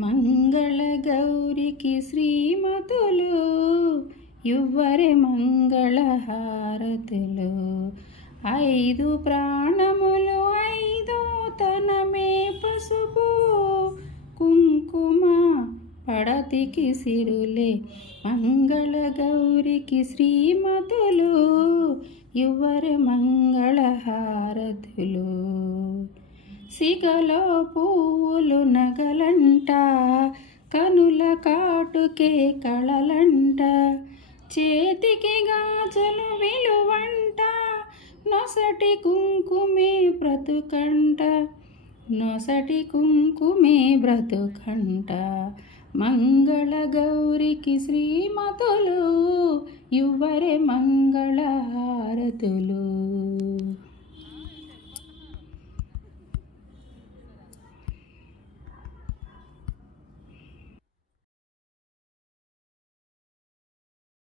మంగళ గౌరికి శ్రీమతులు ఇవ్వరే మంగళహారతులు. ఐదు ప్రాణములు ఐదో తనమే పసుపు. కుంకుమ పడతికి సిరులే. మంగళ గౌరికి శ్రీమతులు యువరి మంగళహారతులు. సిగలో పువ్వులు నగలంట కనుల కాటుకే కళలంట. చేతికి గాజులు విలువంట నొసటి కుంకుమే బ్రతుకంట. నొసటి కుంకుమే బ్రతుకంట మంగళ గౌరికి శ్రీమతులు యువరే మంగళహారతులు